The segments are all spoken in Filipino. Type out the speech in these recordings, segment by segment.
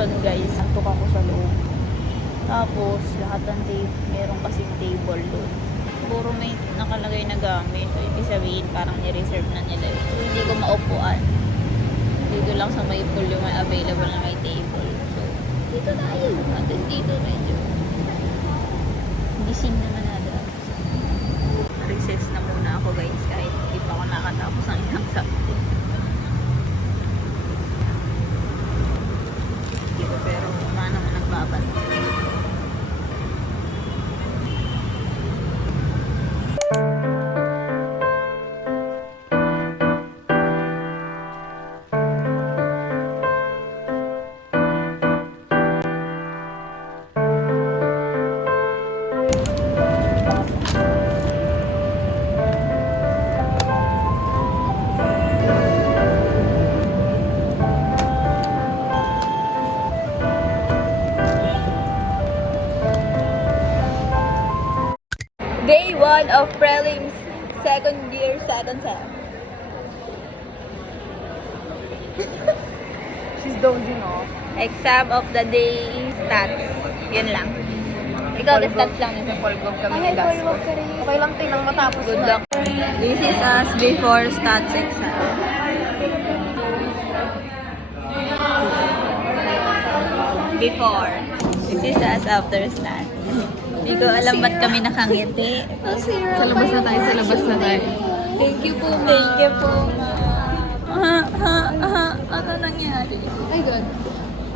reservation guys. Antok ako sa loob. Tapos, lahat ng meron kasing table doon. Siguro may nakalagay na gamit. So, ibig sabihin, parang ni-reserve na nila ito. So, hindi ko maupuan. Dito lang sa may pool yung may available na may table. So, dito na yun. At least dito medyo gising naman na doon. Recess na muna ako guys kahit hindi pa ako nakatapos ng isang subject. Dito pero kumana naman nagbabalik. Day 1 of prelims, second year, second sem. She's dozing off. Exam of the day, stats. Yun lang. Ikaw, the stats lang yun. Polgog kami ni Gasco. Okay lang tinang matapos Good na. luck. This is us before stats exam. Before. This is us after stats. Hindi ko alam ba't kami nakangiti. Sa labas na tayo, sa labas na tayo. Thank you po, ma'am. Thank you po, ma'am. Ano nangyari? My God.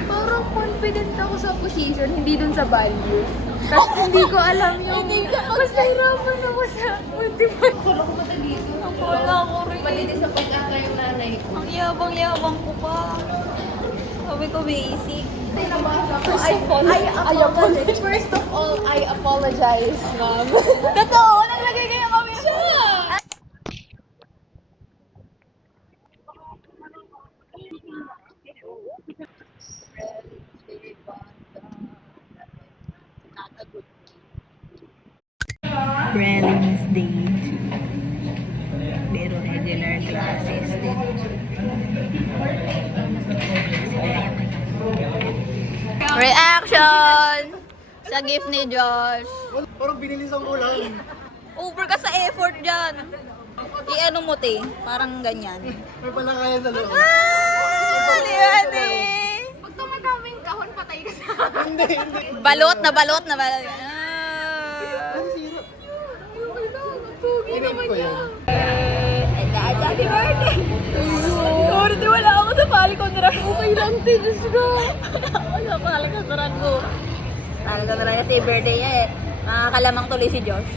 Parang confident ako sa position, hindi dun sa value. Kasi hindi ko alam yung... Mas nahirapan ako sa multiple. Wala ko ba dito? Wala ko rin. Mali-disappoint ata yung nanay ko. Ang yabang-yabang ko pa. Sabi ko basic. First of all, I apologize, ma'am. Totoo, naglagay kayo kami siya. Prelims day 2. Pero regular classes din. Reaction sa gift ni Josh. Parang binilisan ko lang. Over ka sa effort dyan. I-ano mo te, parang ganyan. May pala kaya sa loob. Di ba, di? Pag tumadaming kahon, patay ka sa... Hindi. Balot na balot na balot. Ang sira. Pugi naman ko niya. yan. Happy birthday! Sorry, di wala ako sa palikondrang. Okay lang, tinis ko. Ako sa palikondrang ko. Palikondrang kasi birthday niya eh. Makakalamang tuloy si Josh.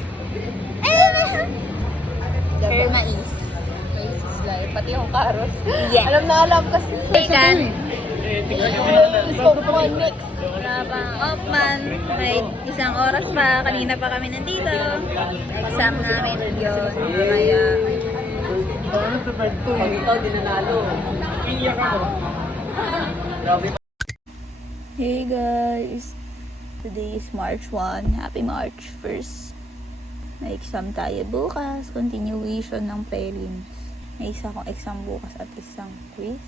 Hermais. Jesus life, pati yung carrot. Yes. Alam na alam kasi. Bacon. Scope one next. Off man. May isang oras pa. Kanina pa kami nandito. Exam namin yun. Kaya... Pag ikaw di nanalo. Iiyak ako. Hey guys! Today is March 1. Happy March 1st. May exam tayo bukas. Continuation ng prelims. May isa akong exam bukas at isang quiz.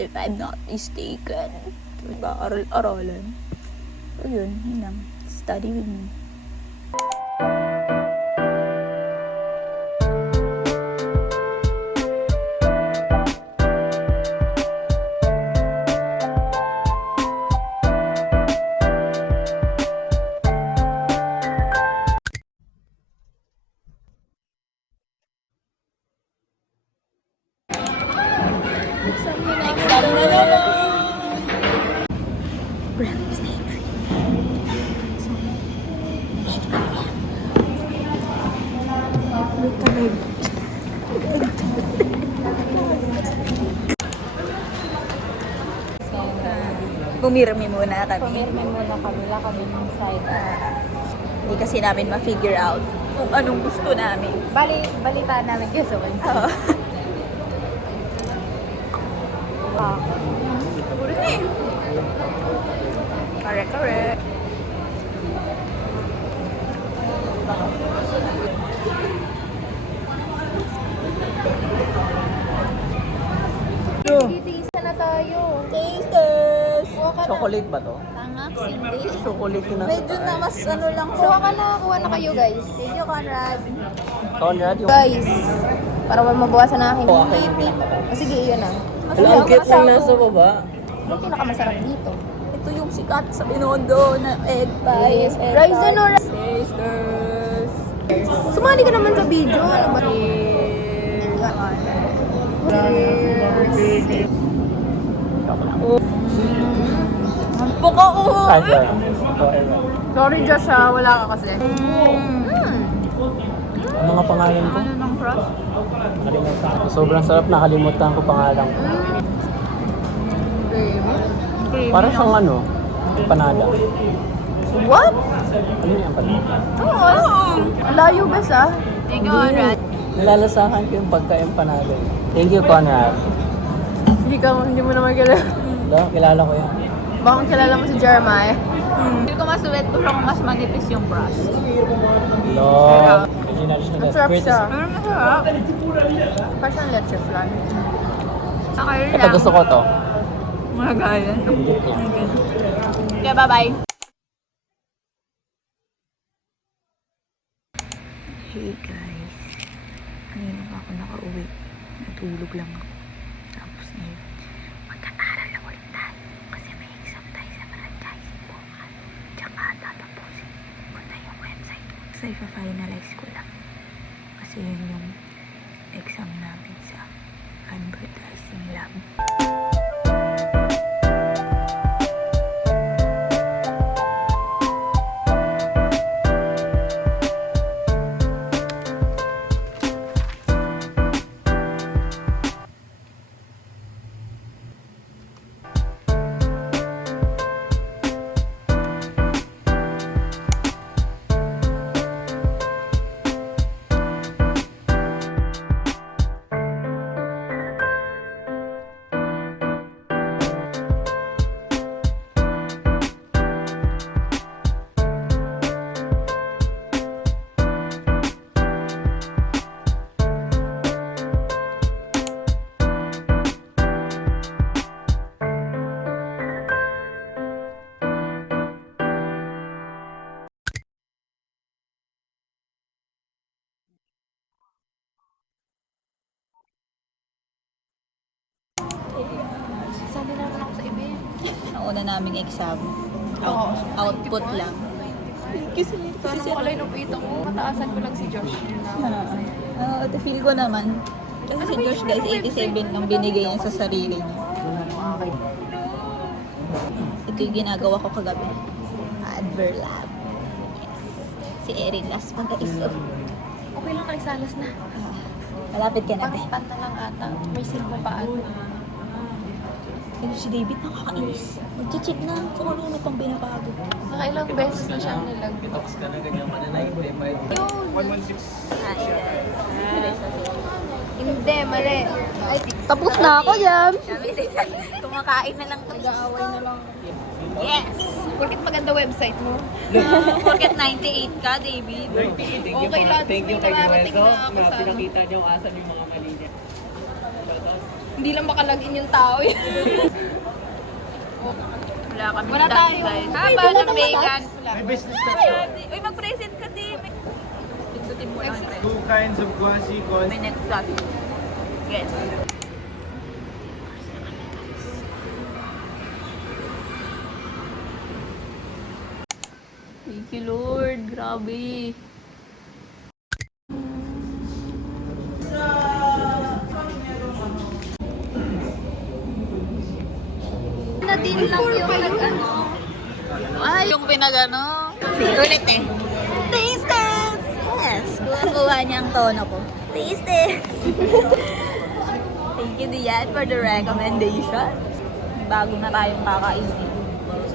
If I'm not mistaken. Diba, aral-aralan. So yun lang. Study with me. Prelims day 3. So, Pumirmi muna kami. Pumirmin muna kami, kami ng side. Hindi kasi namin ma-figure out kung anong gusto namin. Balitaan namin kayo sa Wednesday. Oo. Ah. Siguro na eh. Correct. Titiisa na tayo. Chocolate ba to? Tangax, hindi. Chocolate yung nasa Medyo na mas ano lang siya. Kuha na kayo guys. Thank you, Conrad. Conrad, yung... Guys, para wala mabawasan na akin. Oh, okay, yung pinakamasarap. Sige, iyan na. Wala, ang cute lang nasa baba. Ano pinakamasarap dito? Ito yung sikat sa Binondo na egg pie. Yes, rice and or... Sisters. Sumali ka naman sa video. Ano ba? Buka ko! Ay, sorry. Sorry, Joshua. Wala ka kasi. Ang mga pangalan ko? Ano ng cross? Nakalimutan ko. Sobrang sarap, nakalimutan ko pangalan ko. Para siyang ano, panada. What? Ano yung panada? Oo. Ang layo, bes ah. Thank you, Conrad. Nalalasahan ko yung pagka-empanada. Thank you, Conrad. Hindi mo naman kilala. Diba? Kilala ko yan. Baka kilala mo si Jeremiah. Hindi ko masuwet ko siya kung mas manipis yung crust. Love. Original siya. Ang sarap siya. Pero masarap. Parang siyang leche flan. Sakay Ito, gusto ko to. Mga gaya. Hindi ko. Okay, bye-bye. Hey guys. Kanina pa ako nakauwi. Natulog lang ako. Tapos ngayon, magkataral na ulit tayo. Kasi may exam tayo sa franchising bukas. Tsaka tatapusin ko na yung website ko. Kasi ipa-finalize ko lang. Kasi yun yung exam namin sa advertising lab. Sali naman ako sa event. Nauna naming exam. Output lang. Kasi Sana ko lang nupito ko. Mataasan ko lang si Josh. feel ko naman. Kasi si Josh guys, 87 nung binigay niya sa sarili niya. Ito yung ginagawa ko kagabi. Adverlab. Yes. Si Erin last pa guys. Okay lang kay Salas na. Malapit ka na, te. Pagpan na lang ata. May silbo pa ata. Pero si David nakakainis. Mag-check na kung ano pang binabago. Nakailang beses na siyang nilag. Detox ka na, ganyan man na Yun! 116. Hindi, mali. Ay, tapos na ako, Jam. Kumakain na lang. Nag-aaway na lang. Yes! Bakit maganda website mo? Porket 98 ka, David. Okay, lahat. Thank you, May nararating Wenzo. na ako sa... Pinakita niyo asan yung mga mali niya. Hindi lang makalagin yung tao yun. Wala kami Wala stats, tayo. guys. Ay, Haba wala ng tayong bacon. May business na Uy, mag-present ka, Dave. Pindutin mo lang. Tre. 2 kinds of quasi May next class. Yes. Thank you, Lord. Grabe. Na din lang yung nag-ano. Ay, yung pinagano. Ulit eh. Taste test! Yes, kuha niya ang tono ko. Taste test! Thank you, Dian, for the recommendation. May bago na tayong kakainin.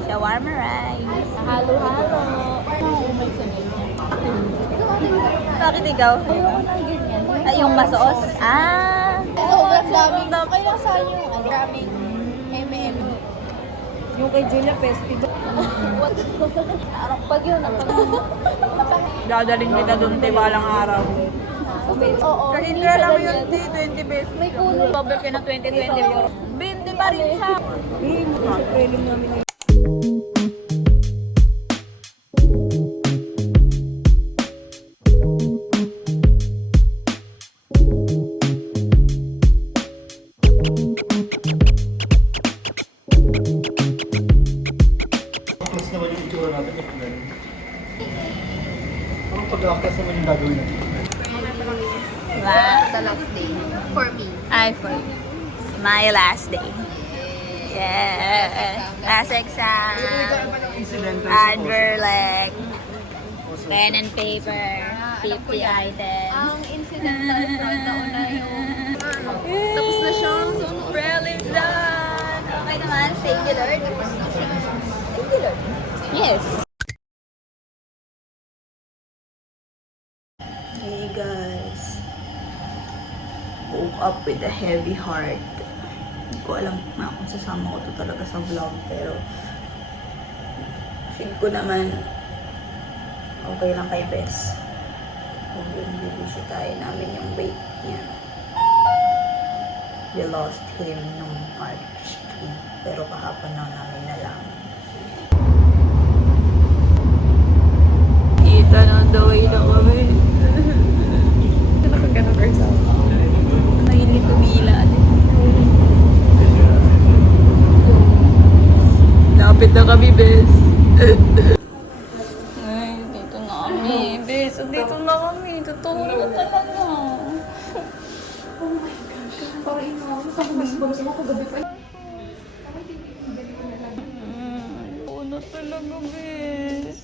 Shawarma rice. Halo-halo. Oh, may sunod niya. Bakit ikaw? Ayoko ng ganyan. Ay, yung masoos? Ah! Sobrang daming. Kaya saan yung ano? Daming M&M. Yung kay Julia Festival. Pag yun, Dadaling kita doon, diba lang araw. Oo. Kasi hindi lang yun, 20 pesos. May kulay. Cover ka ng 20-20 euro. 20 pa rin siya. Prelim namin. the last day. For me. I for my last day. Yeah. Last exam. Adverlek. Pen and paper. 50 items. Ang incidental front na una yung... Tapos na siya. So, Prelims done! Okay naman. Thank you, Lord. tapos na siya. Thank you, Lord. Yes. Hey guys. Woke up with a heavy heart. Hindi ko alam na kung sasama ko to talaga sa vlog, pero feel ko naman okay lang kay Bes. Kung bibisitahin namin yung wake niya. We lost him nung March 3, pero kahapon lang namin nalaman. Kita na on the way na kami. Nakaganon ourselves. Mahilig tumila. Lapit na kami, Bes. Ay, dito na kami. Bes, dito na kami. Totoo na talaga. Oo na talaga, Bes.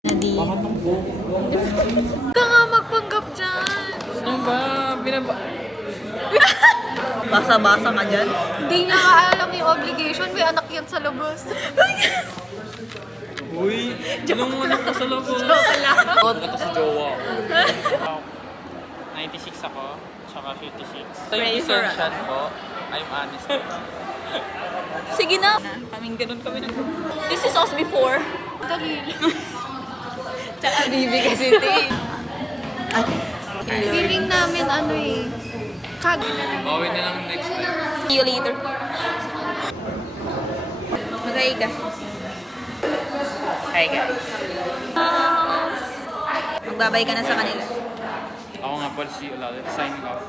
Nadi. Ka nga magpanggap dyan. Ano ba? Basa-basa ka dyan. Hindi niya ka alam yung obligation. May anak yan sa labas. Uy, anong anak ko sa labo? Ito si Jowa. 96 ako, tsaka 56. Sa Pray yung for dissension ko, I'm honest. Sige na. Kaming ganun kami nag This is us before. Dali. Tsaka Bibi kasi ito eh. Feeling namin ano eh. Kag. Bawi na lang next week. See you later. Magay ka. Hi guys. Magbabay ka na sa kanila. Ako nga, Paul, see you later. Signing off.